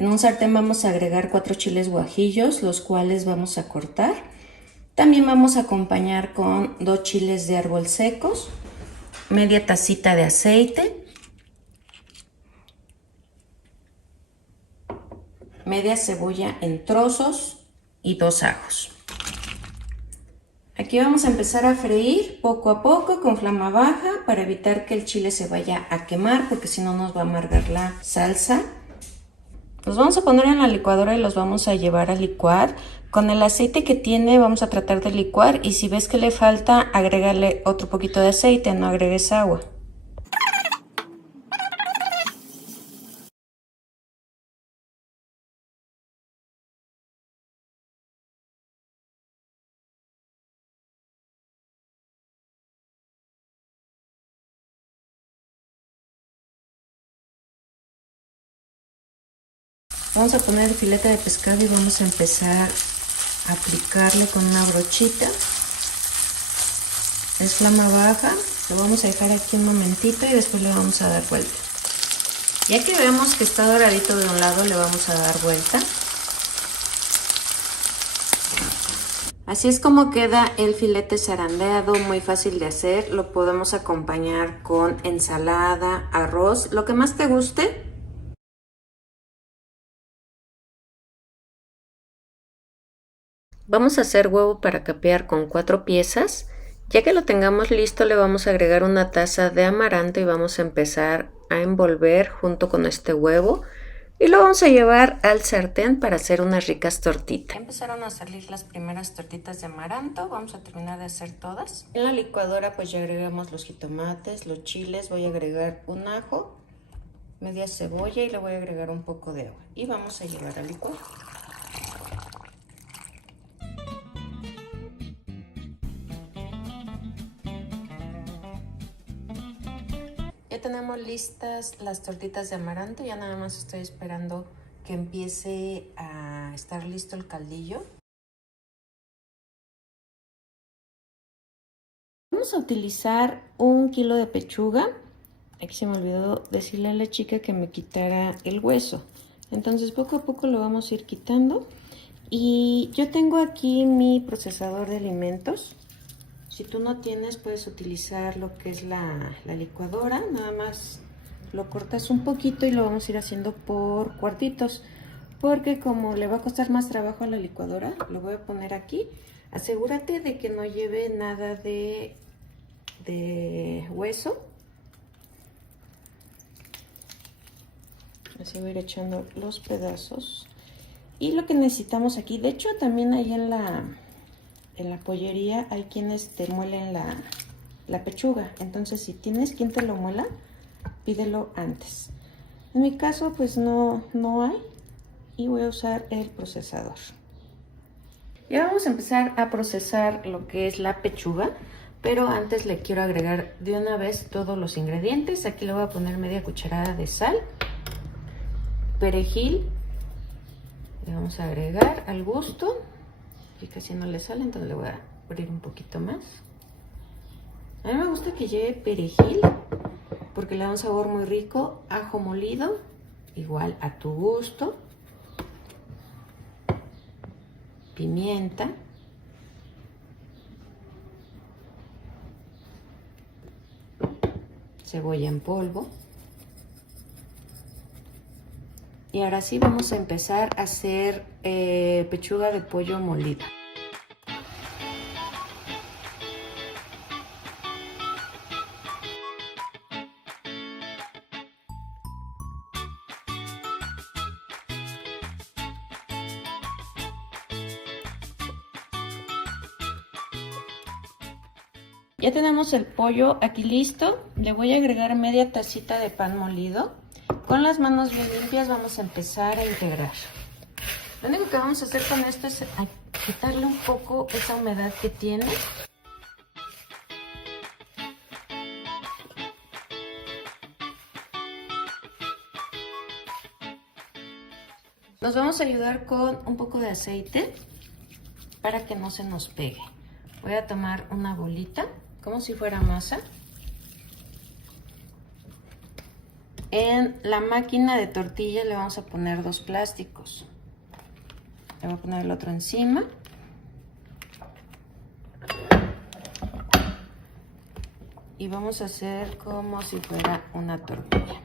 En un sartén vamos a agregar 4 chiles guajillos, los cuales vamos a cortar. También vamos a acompañar con 2 chiles de árbol secos, media tacita de aceite, media cebolla en trozos y 2 ajos. Aquí vamos a empezar a freír poco a poco con flama baja para evitar que el chile se vaya a quemar, porque si no nos va a amargar la salsa. Los vamos a poner en la licuadora y los vamos a llevar a licuar. Con el aceite que tiene vamos a tratar de licuar, y si ves que le falta, agregarle otro poquito de aceite, no agregues agua. Vamos a poner el filete de pescado y vamos a empezar a aplicarle con una brochita. Es flama baja, lo vamos a dejar aquí un momentito y después le vamos a dar vuelta. Ya que vemos que está doradito de un lado, le vamos a dar vuelta. Así es como queda el filete zarandeado, muy fácil de hacer. Lo podemos acompañar con ensalada, arroz, lo que más te guste. Vamos a hacer huevo para capear con 4 piezas. Ya que lo tengamos listo, le vamos a agregar una taza de amaranto y vamos a empezar a envolver junto con este huevo. Y lo vamos a llevar al sartén para hacer unas ricas tortitas. Ya empezaron a salir las primeras tortitas de amaranto. Vamos a terminar de hacer todas. En la licuadora pues ya agregamos los jitomates, los chiles. Voy a agregar un ajo, media cebolla y le voy a agregar un poco de agua. Y vamos a llevar a licuar. Ya tenemos listas las tortitas de amaranto, ya nada más estoy esperando que empiece a estar listo el caldillo. Vamos a utilizar 1 kilo de pechuga. Aquí se me olvidó decirle a la chica que me quitara el hueso. Entonces poco a poco lo vamos a ir quitando. Y yo tengo aquí mi procesador de alimentos. Si tú no tienes, puedes utilizar lo que es la licuadora. Nada más lo cortas un poquito y lo vamos a ir haciendo por cuartitos, porque como le va a costar más trabajo a la licuadora, lo voy a poner aquí. Asegúrate de que no lleve nada de hueso. Así voy a ir echando los pedazos. Y lo que necesitamos aquí, de hecho también ahí en la pollería hay quienes te muelen la pechuga. Entonces si tienes quien te lo muela, pídelo antes. En mi caso pues no hay, y voy a usar el procesador. Ya vamos a empezar a procesar lo que es la pechuga, pero antes le quiero agregar de una vez todos los ingredientes. Aquí le voy a poner media cucharada de sal, perejil, le vamos a agregar al gusto. Y casi no le sale, entonces le voy a abrir un poquito más. A mí me gusta que lleve perejil porque le da un sabor muy rico. Ajo molido, igual a tu gusto. Pimienta. Cebolla en polvo. Y ahora sí vamos a empezar a hacer pechuga de pollo molida. Ya tenemos el pollo aquí listo. Le voy a agregar media tacita de pan molido. Con las manos bien limpias vamos a empezar a integrar. Lo único que vamos a hacer con esto es quitarle un poco esa humedad que tiene. Nos vamos a ayudar con un poco de aceite para que no se nos pegue. Voy a tomar una bolita como si fuera masa. En la máquina de tortillas le vamos a poner 2 plásticos. Le voy a poner el otro encima. Y vamos a hacer como si fuera una tortilla.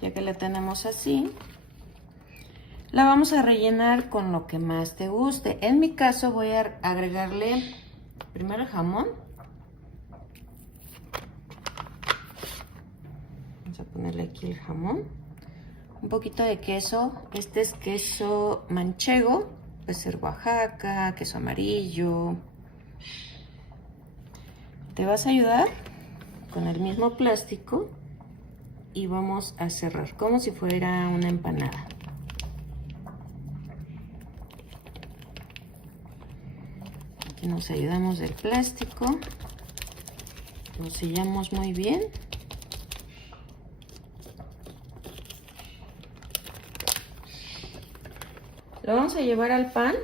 Ya que la tenemos así, la vamos a rellenar con lo que más te guste. En mi caso voy a agregarle primero el jamón. Vamos a ponerle aquí el jamón. Un poquito de queso. Este es queso manchego. Puede ser Oaxaca, queso amarillo. Te vas a ayudar con el mismo plástico y vamos a cerrar como si fuera una empanada. Aquí nos ayudamos del plástico, lo sellamos muy bien. Lo vamos a llevar al pan.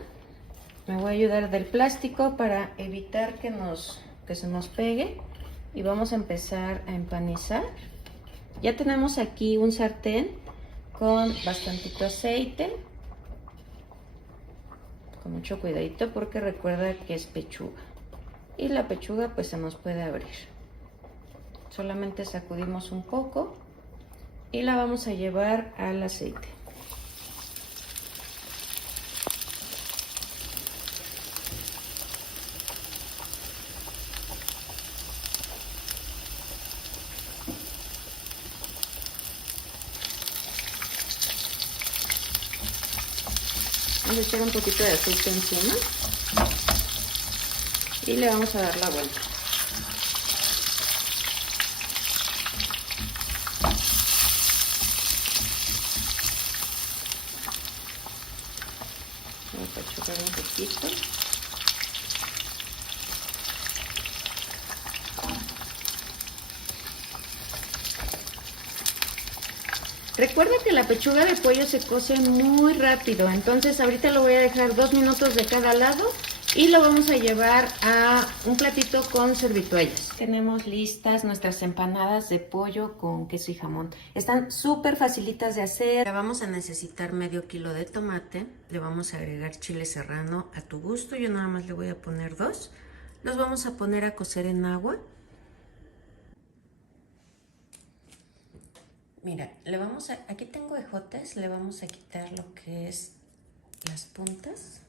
Me voy a ayudar del plástico para evitar que se nos pegue. Y vamos a empezar a empanizar. Ya tenemos aquí un sartén con bastantito aceite. Con mucho cuidadito porque recuerda que es pechuga. Y la pechuga pues se nos puede abrir. Solamente sacudimos un poco y la vamos a llevar al aceite. Vamos a echar un poquito de aceite encima y le vamos a dar la vuelta. Vamos a apechugar un poquito. Recuerda que la pechuga de pollo se cose muy rápido, entonces ahorita lo voy a dejar 2 minutos de cada lado y lo vamos a llevar a un platito con servitoallas. Tenemos listas nuestras empanadas de pollo con queso y jamón. Están súper facilitas de hacer. Vamos a necesitar medio kilo de tomate, le vamos a agregar chile serrano a tu gusto, yo nada más le voy a poner 2. Los vamos a poner a cocer en agua. Mira, aquí tengo ejotes, le vamos a quitar lo que es las puntas.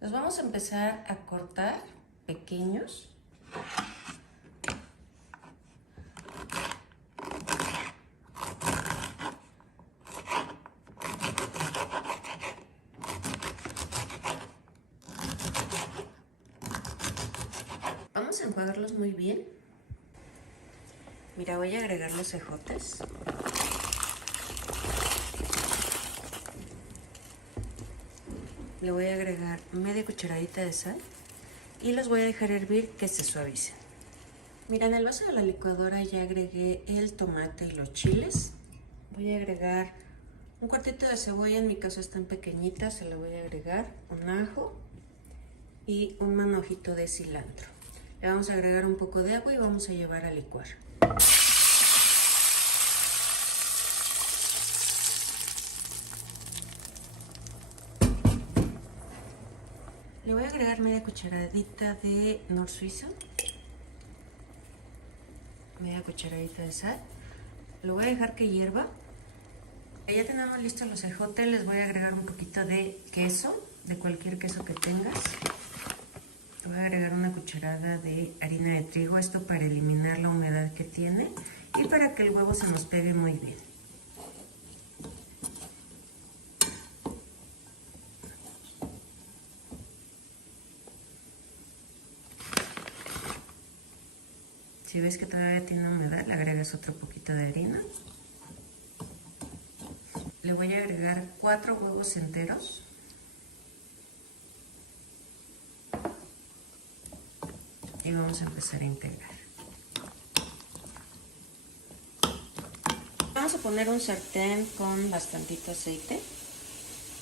Los vamos a empezar a cortar pequeños. Vamos a enjuagarlos muy bien. Mira, voy a agregar los ejotes. Le voy a agregar media cucharadita de sal y los voy a dejar hervir que se suavicen. Mira, en el vaso de la licuadora ya agregué el tomate y los chiles. Voy a agregar un cuartito de cebolla, en mi caso están pequeñitas, se le voy a agregar un ajo y un manojito de cilantro. Le vamos a agregar un poco de agua y vamos a llevar a licuar. Le voy a agregar media cucharadita de Nor Suiza, media cucharadita de sal. Lo voy a dejar que hierva. Ya tenemos listos los ejotes, les voy a agregar un poquito de queso, de cualquier queso que tengas. Voy a agregar una cucharada de harina de trigo, esto para eliminar la humedad que tiene y para que el huevo se nos pegue muy bien. Si ves que todavía tiene humedad, le agregas otro poquito de harina. Le voy a agregar 4 huevos enteros. Y vamos a empezar a integrar. Vamos a poner un sartén con bastantito aceite.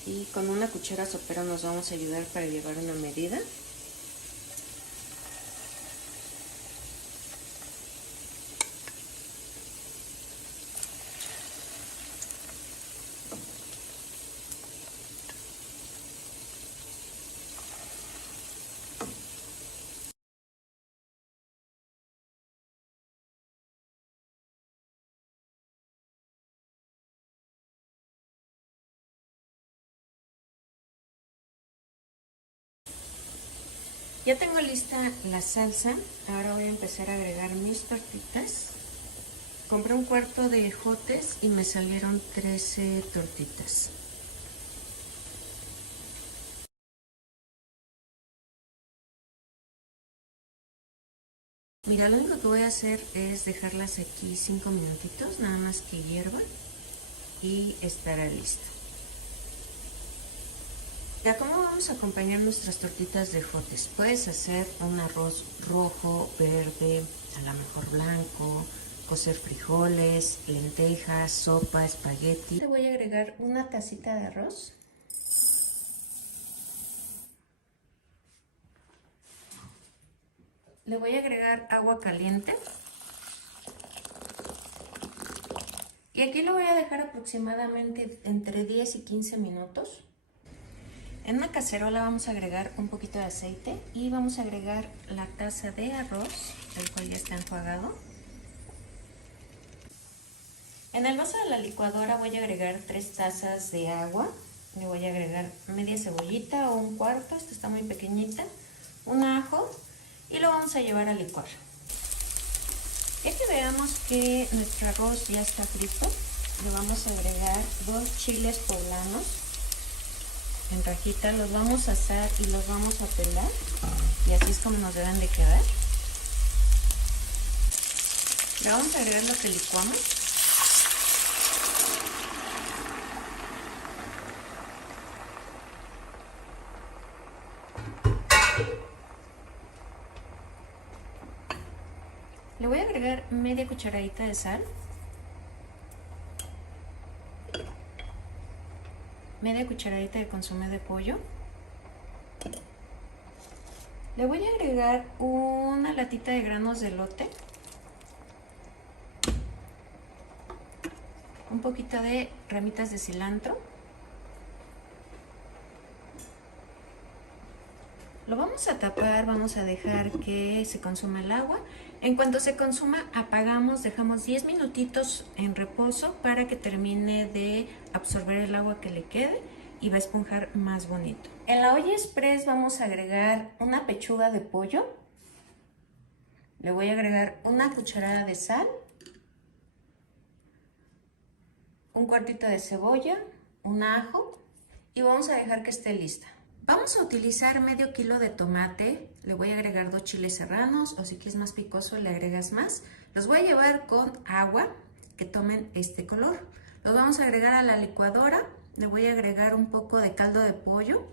y con una cuchara sopera nos vamos a ayudar para llevar una medida. Ya tengo lista la salsa, ahora voy a empezar a agregar mis tortitas. Compré un cuarto de ejotes y me salieron 13 tortitas. Mira, lo único que voy a hacer es dejarlas aquí 5 minutitos, nada más que hiervan y estará lista. Ya, ¿cómo vamos a acompañar nuestras tortitas de ejotes? Puedes hacer un arroz rojo, verde, a lo mejor blanco, cocer frijoles, lentejas, sopa, espagueti. Le voy a agregar una tacita de arroz. Le voy a agregar agua caliente. Y aquí lo voy a dejar aproximadamente entre 10 y 15 minutos. En una cacerola vamos a agregar un poquito de aceite y vamos a agregar la taza de arroz, el cual ya está enjuagado. En el vaso de la licuadora voy a agregar 3 tazas de agua. Le voy a agregar media cebollita o un cuarto, esta está muy pequeñita, un ajo y lo vamos a llevar a licuar. Ya que veamos que nuestro arroz ya está frito, le vamos a agregar 2 chiles poblanos en rajita, los vamos a asar y los vamos a pelar y así es como nos deben de quedar. Le vamos a agregar lo que licuamos. Le voy a agregar media cucharadita de sal, media cucharadita de consomé de pollo. Le voy a agregar una latita de granos de elote, un poquito de ramitas de cilantro. Lo vamos a tapar, vamos a dejar que se consuma el agua. En cuanto se consuma, apagamos, dejamos 10 minutitos en reposo para que termine de absorber el agua que le quede y va a esponjar más bonito. En la olla express vamos a agregar una pechuga de pollo. Le voy a agregar una cucharada de sal, un cuartito de cebolla, un ajo y vamos a dejar que esté lista. Vamos a utilizar medio kilo de tomate, le voy a agregar 2 chiles serranos o si quieres más picoso le agregas más. Los voy a llevar con agua que tomen este color. Los vamos a agregar a la licuadora, le voy a agregar un poco de caldo de pollo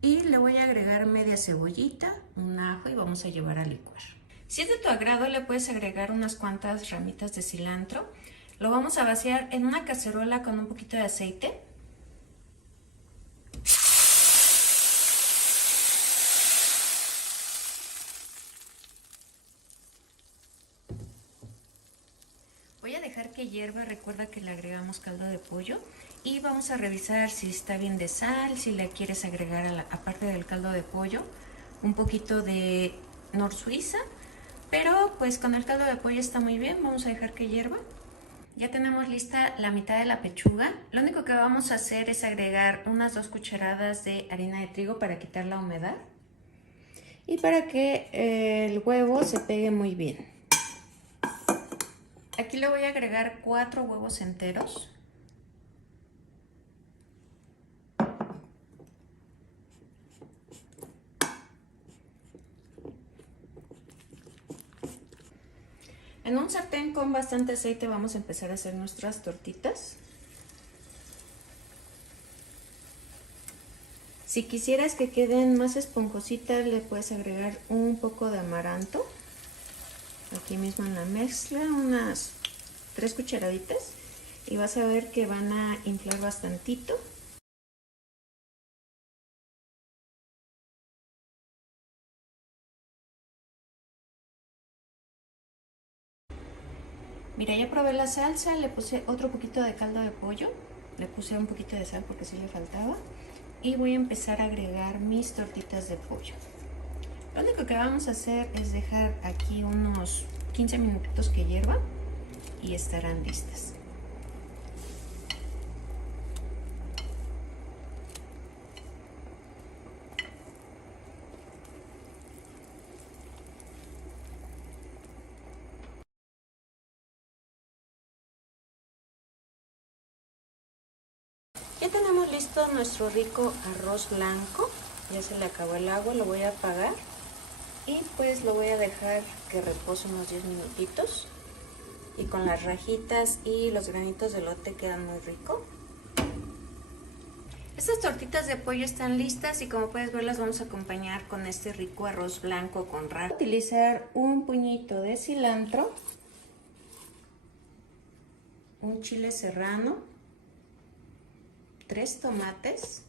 y le voy a agregar media cebollita, un ajo y vamos a llevar a licuar. Si es de tu agrado le puedes agregar unas cuantas ramitas de cilantro. Lo vamos a vaciar en una cacerola con un poquito de aceite. Voy a dejar que hierva, recuerda que le agregamos caldo de pollo y vamos a revisar si está bien de sal, si le quieres agregar aparte del caldo de pollo un poquito de Nor Suiza, pero pues con el caldo de pollo está muy bien, vamos a dejar que hierva. Ya tenemos lista la mitad de la pechuga, lo único que vamos a hacer es agregar unas 2 cucharadas de harina de trigo para quitar la humedad y para que el huevo se pegue muy bien. Aquí le voy a agregar 4 huevos enteros. En un sartén con bastante aceite vamos a empezar a hacer nuestras tortitas. Si quisieras que queden más esponjositas, le puedes agregar un poco de amaranto. Aquí mismo en la mezcla, unas 3 cucharaditas. Y vas a ver que van a inflar bastantito. Mira, ya probé la salsa, le puse otro poquito de caldo de pollo, le puse un poquito de sal porque sí le faltaba, y voy a empezar a agregar mis tortitas de pollo. Lo único que vamos a hacer es dejar aquí unos 15 minutitos que hierva y estarán listas. Ya tenemos listo nuestro rico arroz blanco, ya se le acabó el agua, lo voy a apagar y pues lo voy a dejar que repose unos 10 minutitos y con las rajitas y los granitos de elote quedan muy rico. Estas tortitas de pollo están listas y como puedes ver las vamos a acompañar con este rico arroz blanco con rajas. Voy a utilizar un puñito de cilantro, un chile serrano, 3 tomates,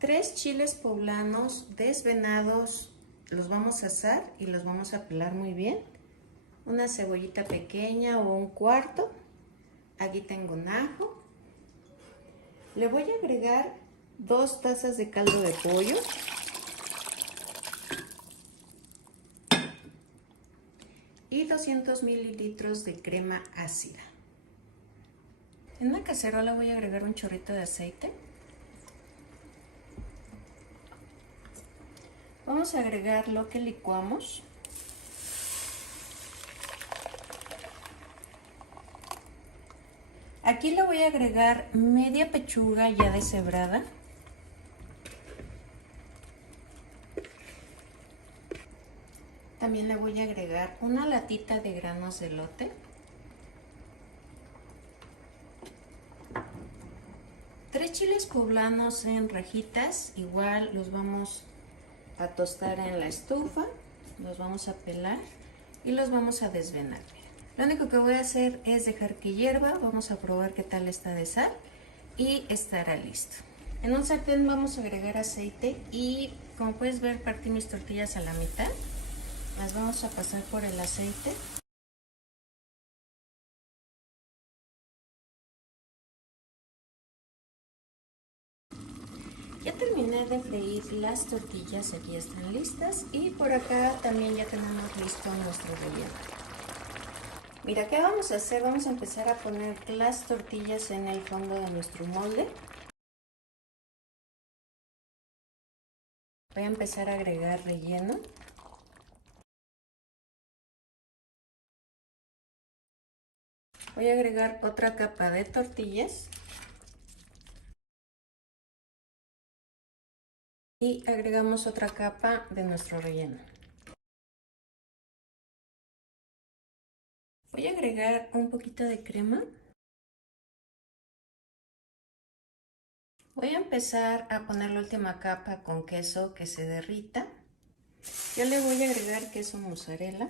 3 chiles poblanos desvenados, los vamos a asar y los vamos a pelar muy bien, una cebollita pequeña o un cuarto, aquí tengo un ajo, le voy a agregar 2 tazas de caldo de pollo, y 200 mililitros de crema ácida. En una cacerola voy a agregar un chorrito de aceite. Vamos a agregar lo que licuamos. Aquí le voy a agregar media pechuga ya deshebrada. También le voy a agregar una latita de granos de elote. 3 chiles poblanos en rajitas, igual los vamos a tostar en la estufa, los vamos a pelar y los vamos a desvenar. Lo único que voy a hacer es dejar que hierva, vamos a probar qué tal está de sal y estará listo. En un sartén vamos a agregar aceite y como puedes ver partí mis tortillas a la mitad, las vamos a pasar por el aceite. Ya terminé de freír las tortillas, aquí están listas y por acá también ya tenemos listo nuestro relleno. Mira, ¿qué vamos a hacer? Vamos a empezar a poner las tortillas en el fondo de nuestro molde. Voy a empezar a agregar relleno. Voy a agregar otra capa de tortillas. Y agregamos otra capa de nuestro relleno. Voy a agregar un poquito de crema. Voy a empezar a poner la última capa con queso que se derrita. Yo le voy a agregar queso mozzarella.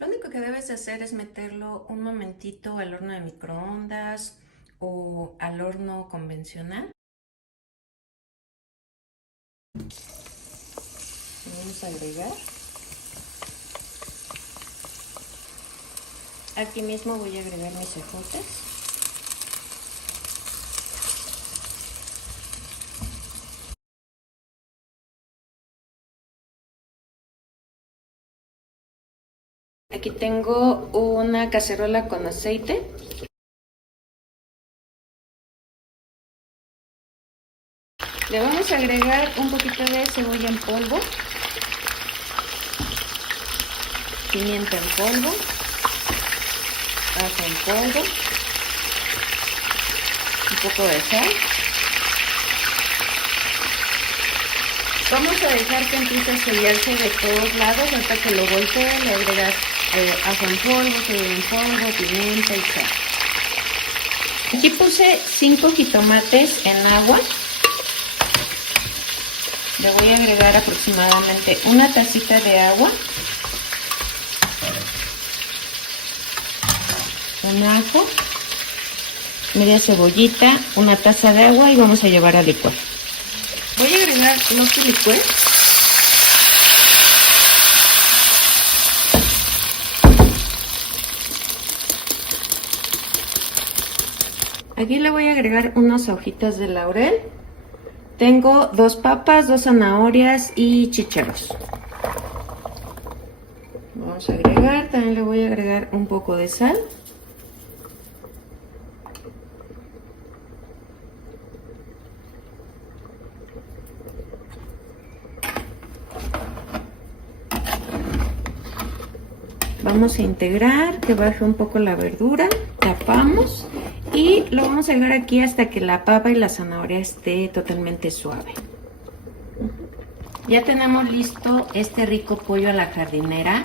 Lo único que debes de hacer es meterlo un momentito al horno de microondas o al horno convencional. Vamos a agregar. Aquí mismo voy a agregar mis ejotes. Aquí tengo una cacerola con aceite. Le vamos a agregar un poquito de cebolla en polvo, pimienta en polvo, ajo en polvo, un poco de sal. Vamos a dejar que empiece a sellarse de todos lados hasta que lo voltee. Le agregas ajo en polvo, cebolla en polvo, pimienta y sal. Aquí puse 5 jitomates en agua. Le voy a agregar aproximadamente una tacita de agua, un ajo, media cebollita, una taza de agua y vamos a llevar a licuar. Voy a agregar lo que licué. Aquí le voy a agregar unas hojitas de laurel. Tengo 2 papas, 2 zanahorias y chícharos. Vamos a agregar, también le voy a agregar un poco de sal. Vamos a integrar, que baje un poco la verdura, tapamos y lo vamos a dejar aquí hasta que la papa y la zanahoria esté totalmente suave. Ya tenemos listo este rico pollo a la jardinera.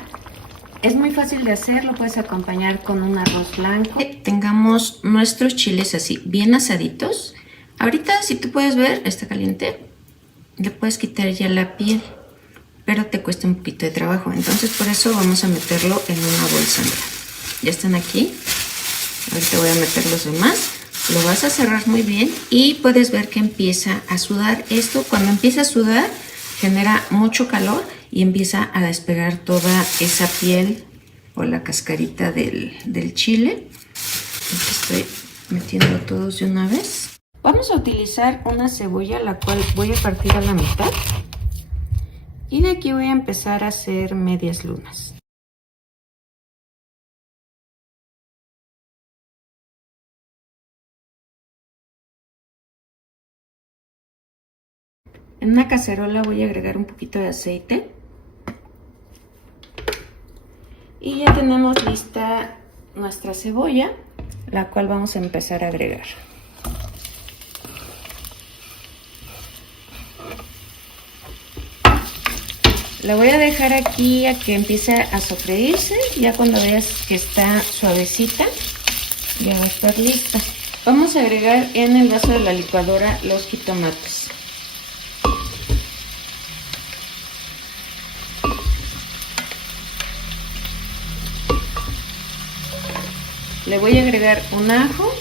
Es muy fácil de hacer, lo puedes acompañar con un arroz blanco. Tengamos nuestros chiles así, bien asaditos. Ahorita, si tú puedes ver, está caliente. Le puedes quitar ya la piel, pero te cuesta un poquito de trabajo. Entonces, por eso vamos a meterlo en una bolsa. Mira, ya están aquí. Ahorita voy a meter los demás. Lo vas a cerrar muy bien y puedes ver que empieza a sudar. Esto, cuando empieza a sudar, genera mucho calor y empieza a despegar toda esa piel o la cascarita del chile. Aquí estoy metiendo todos de una vez. Vamos a utilizar una cebolla, la cual voy a partir a la mitad. Y de aquí voy a empezar a hacer medias lunas. En una cacerola voy a agregar un poquito de aceite. Y ya tenemos lista nuestra cebolla, la cual vamos a empezar a agregar. La voy a dejar aquí a que empiece a sofreírse. Ya cuando veas que está suavecita, ya va a estar lista. Vamos a agregar en el vaso de la licuadora los jitomates. Le voy a agregar un ajo,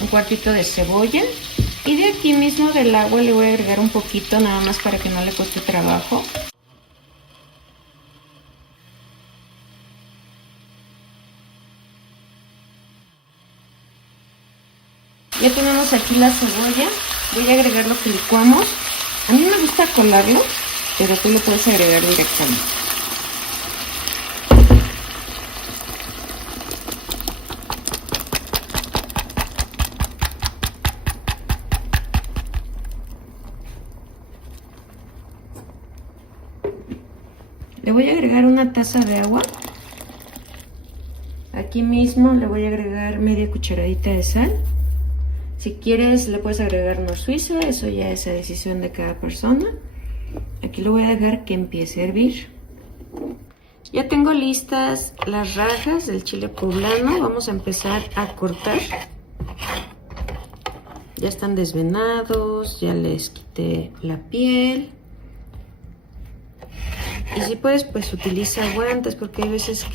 un cuartito de cebolla y de aquí mismo del agua le voy a agregar un poquito nada más para que no le cueste trabajo. Ya tenemos aquí la cebolla, voy a agregar lo que licuamos. A mí me gusta colarlo, pero tú lo puedes agregar directamente. Le voy a agregar una taza de agua. Aquí mismo le voy a agregar media cucharadita de sal. Si quieres le puedes agregar nuez suiza, eso ya es a decisión de cada persona. Aquí lo voy a dejar que empiece a hervir. Ya tengo listas las rajas del chile poblano. Vamos a empezar a cortar. Ya están desvenados, ya les quité la piel. Y si puedes, pues utiliza guantes porque hay veces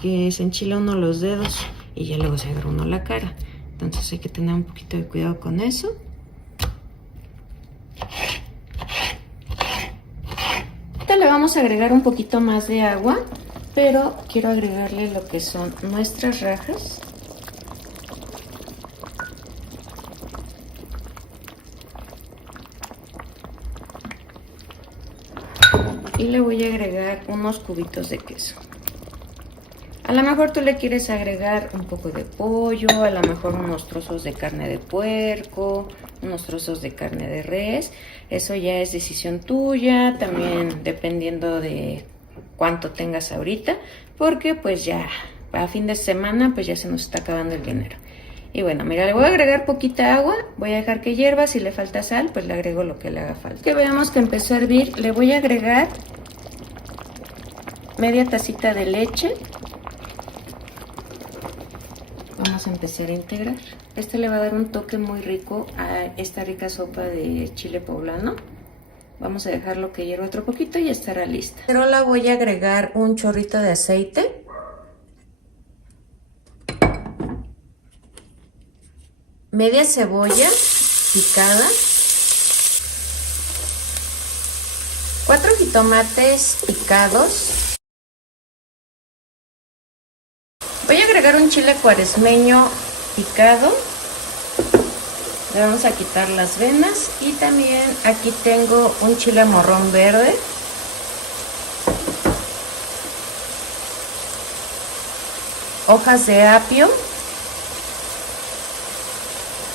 que se enchila uno los dedos y ya luego se agarra uno la cara. Entonces hay que tener un poquito de cuidado con eso. Ahorita le vamos a agregar un poquito más de agua, pero quiero agregarle lo que son nuestras rajas. Y le voy a agregar unos cubitos de queso. A lo mejor tú le quieres agregar un poco de pollo, a lo mejor unos trozos de carne de puerco, unos trozos de carne de res. Eso ya es decisión tuya, también dependiendo de cuánto tengas ahorita, porque pues ya a fin de semana pues ya se nos está acabando el dinero. Y bueno, mira, le voy a agregar poquita agua, voy a dejar que hierva, si le falta sal, pues le agrego lo que le haga falta. Que veamos que empezó a hervir, le voy a agregar media tacita de leche. Vamos a empezar a integrar. Esto le va a dar un toque muy rico a esta rica sopa de chile poblano. Vamos a dejarlo que hierva otro poquito y estará lista. Pero la voy a agregar un chorrito de aceite. Media cebolla picada. 4 jitomates picados. Voy a agregar un chile cuaresmeño picado. Le vamos a quitar las venas y también aquí tengo un chile morrón verde. Hojas de apio,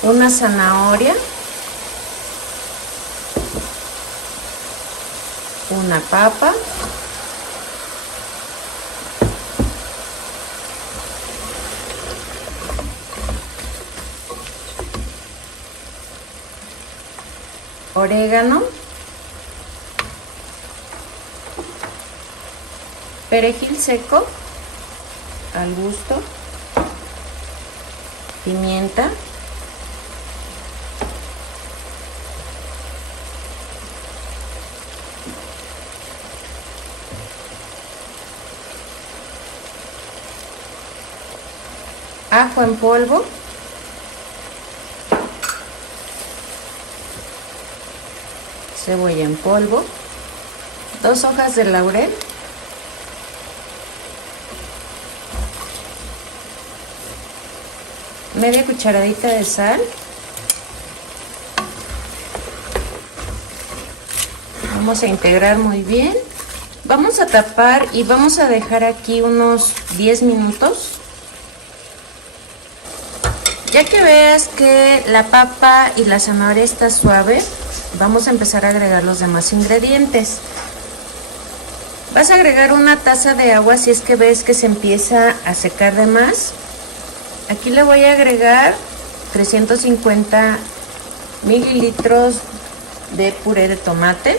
una zanahoria, una papa, orégano, perejil seco al gusto, pimienta, ajo en polvo, cebolla en polvo, 2 hojas de laurel, media cucharadita de sal, vamos a integrar muy bien, vamos a tapar y vamos a dejar aquí unos 10 minutos. Ya que veas que la papa y la zanahoria está suave, vamos a empezar a agregar los demás ingredientes. Vas a agregar una taza de agua si es que ves que se empieza a secar de más. Aquí le voy a agregar 350 mililitros de puré de tomate.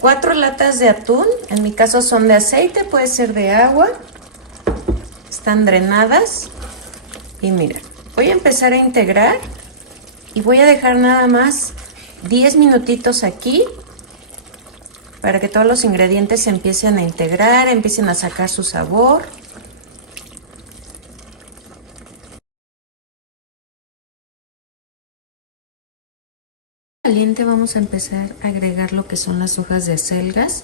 Cuatro latas de atún, en mi caso son de aceite, puede ser de agua. Están drenadas. Y mira, voy a empezar a integrar y voy a dejar nada más 10 minutitos aquí para que todos los ingredientes se empiecen a integrar, empiecen a sacar su sabor. Caliente, vamos a empezar a agregar lo que son las hojas de acelgas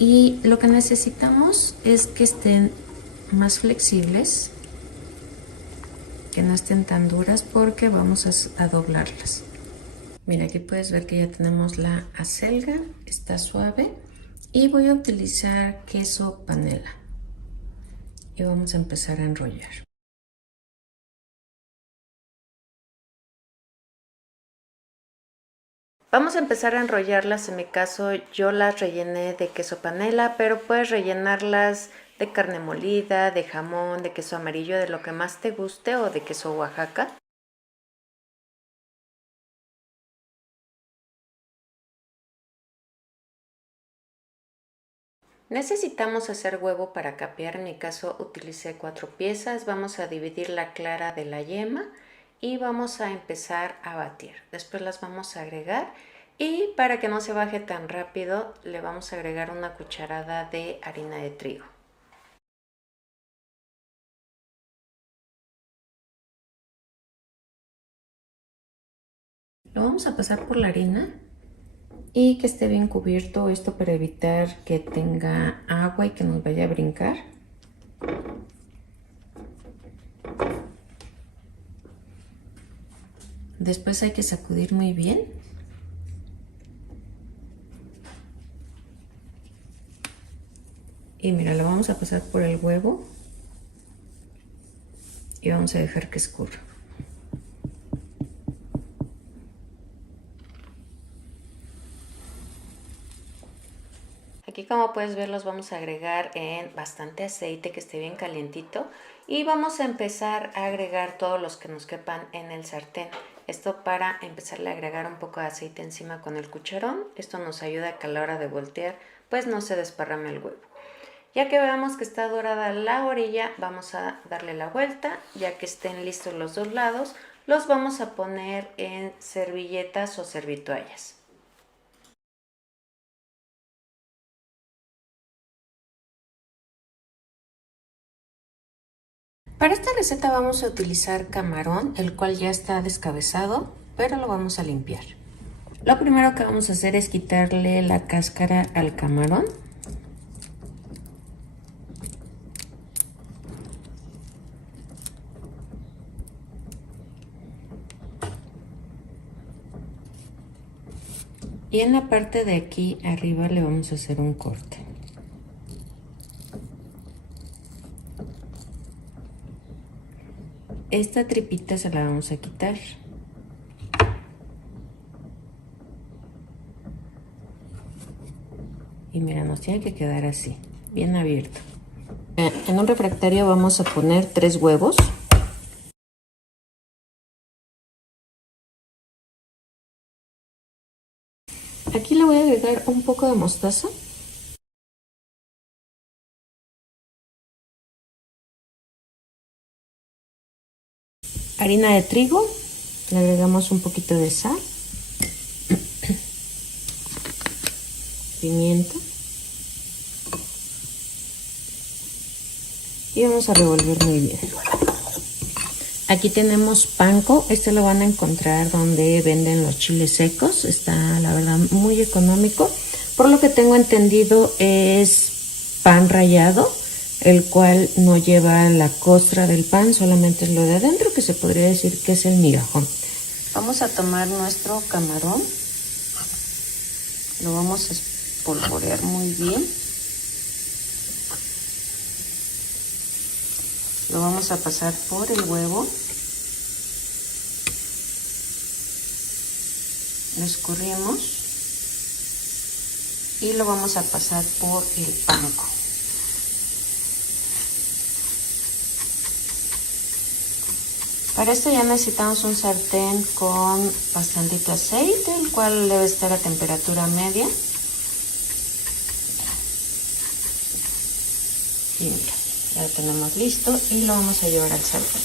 y lo que necesitamos es que estén más flexibles, que no estén tan duras porque vamos a doblarlas. Mira, aquí puedes ver que ya tenemos la acelga, está suave y voy a utilizar queso panela y vamos a empezar a enrollar. Vamos a empezar a enrollarlas, en mi caso yo las rellené de queso panela, pero puedes rellenarlas de carne molida, de jamón, de queso amarillo, de lo que más te guste o de queso Oaxaca. Necesitamos hacer huevo para capear, en mi caso utilicé 4 piezas, vamos a dividir la clara de la yema y vamos a empezar a batir. Después las vamos a agregar y para que no se baje tan rápido le vamos a agregar una cucharada de harina de trigo. Lo vamos a pasar por la harina y que esté bien cubierto, esto para evitar que tenga agua y que nos vaya a brincar. Después hay que sacudir muy bien. Y mira, lo vamos a pasar por el huevo y vamos a dejar que escurra. Aquí, como puedes ver, los vamos a agregar en bastante aceite que esté bien calientito y vamos a empezar a agregar todos los que nos quepan en el sartén. Esto para empezarle a agregar un poco de aceite encima con el cucharón. Esto nos ayuda a que a la hora de voltear pues no se desparrame el huevo. Ya que veamos que está dorada la orilla, vamos a darle la vuelta. Ya que estén listos los dos lados, los vamos a poner en servilletas o servitoallas. Para esta receta vamos a utilizar camarón, el cual ya está descabezado, pero lo vamos a limpiar. Lo primero que vamos a hacer es quitarle la cáscara al camarón. Y en la parte de aquí arriba le vamos a hacer un corte. Esta tripita se la vamos a quitar. Y mira, nos tiene que quedar así, bien abierto. En un refractario vamos a poner 3 huevos. Aquí le voy a agregar un poco de mostaza. Harina de trigo, le agregamos un poquito de sal, pimienta y vamos a revolver muy bien. Aquí tenemos panko, este lo van a encontrar donde venden los chiles secos, está la verdad muy económico. Por lo que tengo entendido es pan rallado, el cual no lleva la costra del pan, solamente es lo de adentro, que se podría decir que es el migajón. Vamos a tomar nuestro camarón, lo vamos a espolvorear muy bien. Lo vamos a pasar por el huevo. Lo escurrimos y lo vamos a pasar por el panko. Para esto ya necesitamos un sartén con bastantito aceite, el cual debe estar a temperatura media. Y mira, ya lo tenemos listo y lo vamos a llevar al sartén.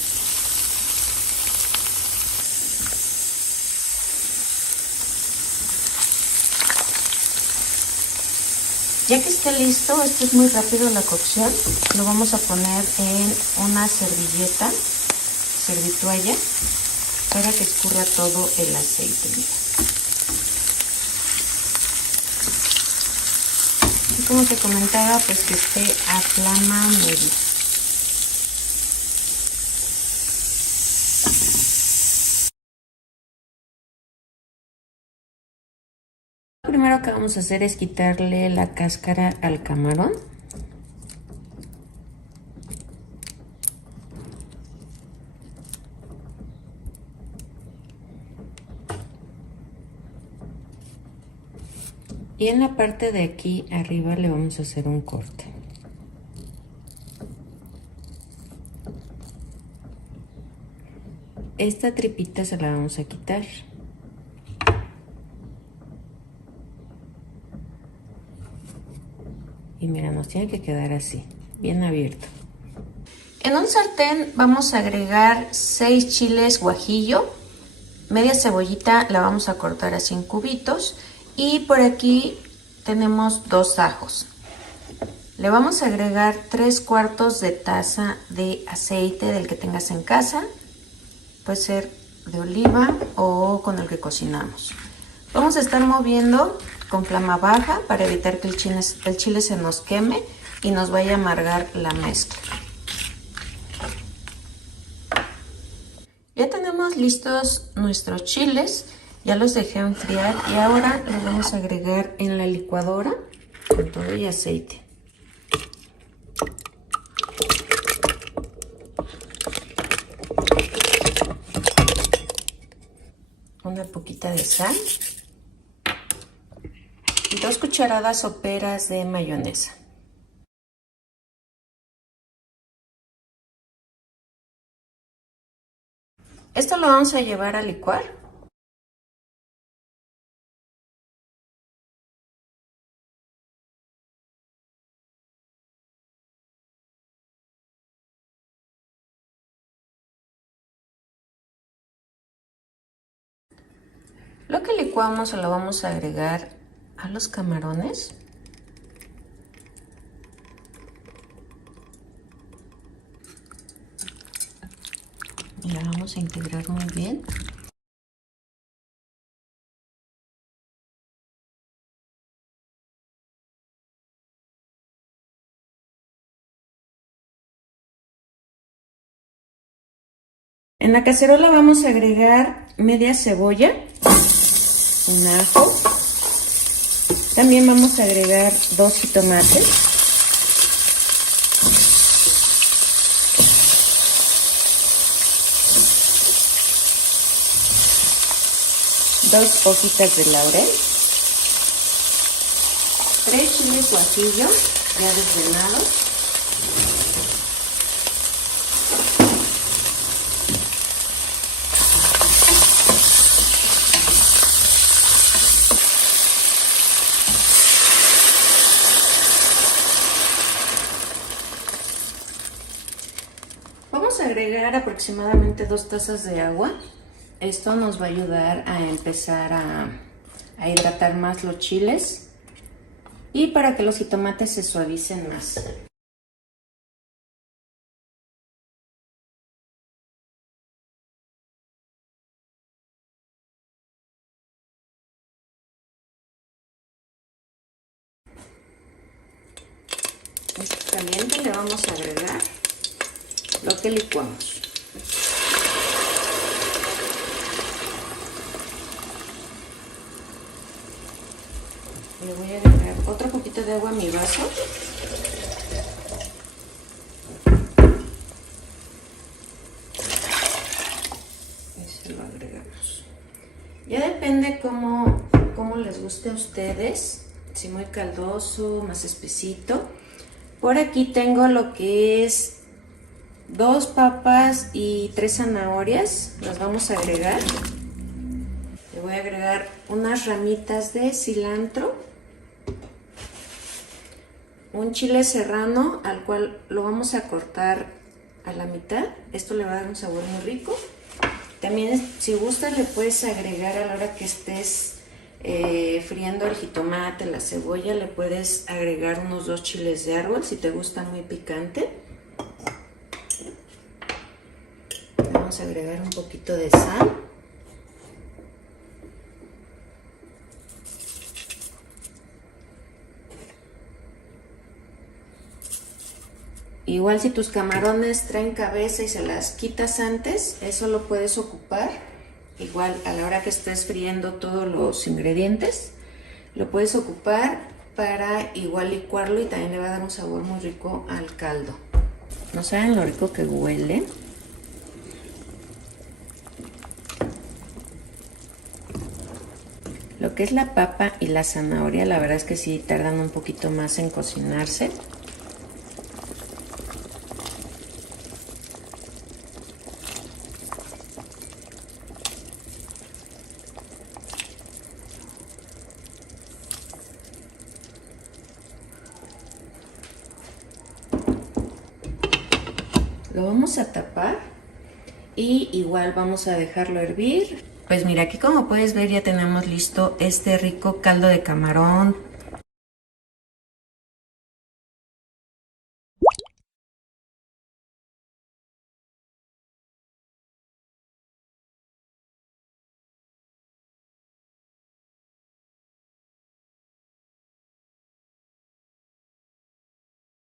Ya que esté listo, esto es muy rápido la cocción, lo vamos a poner en una servilleta, servitualla, para que escurra todo el aceite. Y como te comentaba, pues que esté a flama media. Lo primero que vamos a hacer es quitarle la cáscara al camarón. Y en la parte de aquí arriba le vamos a hacer un corte. Esta tripita se la vamos a quitar. Y mira, nos tiene que quedar así, bien abierto. En un sartén vamos a agregar 6 chiles guajillo, media cebollita la vamos a cortar así en cubitos y por aquí tenemos 2 ajos. Le vamos a agregar 3/4 de taza de aceite del que tengas en casa, puede ser de oliva o con el que cocinamos. Vamos a estar moviendo con flama baja para evitar que el chile se nos queme y nos vaya a amargar la mezcla. Ya tenemos listos nuestros chiles, ya los dejé enfriar y ahora los vamos a agregar en la licuadora con todo y aceite. Una poquita de sal y 2 cucharadas soperas de mayonesa. Esto lo vamos a llevar a licuar. Lo que licuamos se lo vamos a agregar a los camarones. Y la vamos a integrar muy bien. En la cacerola vamos a agregar media cebolla, un ajo, también vamos a agregar 2 jitomates, dos hojitas de laurel, 3 chiles guajillos ya desvenados, vamos a agregar aproximadamente 2 tazas de agua. Esto nos va a ayudar a empezar a hidratar más los chiles y para que los jitomates se suavicen más. Este caliente le vamos a agregar lo que licuamos. Le voy a agregar otro poquito de agua a mi vaso. Y se lo agregamos. Ya depende cómo les guste a ustedes. Si muy caldoso, más espesito. Por aquí tengo lo que es 2 papas y 3 zanahorias. Las vamos a agregar. Le voy a agregar unas ramitas de cilantro. Un chile serrano al cual lo vamos a cortar a la mitad. Esto le va a dar un sabor muy rico. También si gustas le puedes agregar a la hora que estés friendo el jitomate, la cebolla, le puedes agregar unos 2 chiles de árbol si te gusta muy picante. Vamos a agregar un poquito de sal. Igual si tus camarones traen cabeza y se las quitas antes, eso lo puedes ocupar. Igual a la hora que estés friendo todos los ingredientes, lo puedes ocupar para igual licuarlo y también le va a dar un sabor muy rico al caldo. No saben lo rico que huele. Lo que es la papa y la zanahoria, la verdad es que sí tardan un poquito más en cocinarse. Lo vamos a tapar y igual vamos a dejarlo hervir. Pues mira, aquí como puedes ver ya tenemos listo este rico caldo de camarón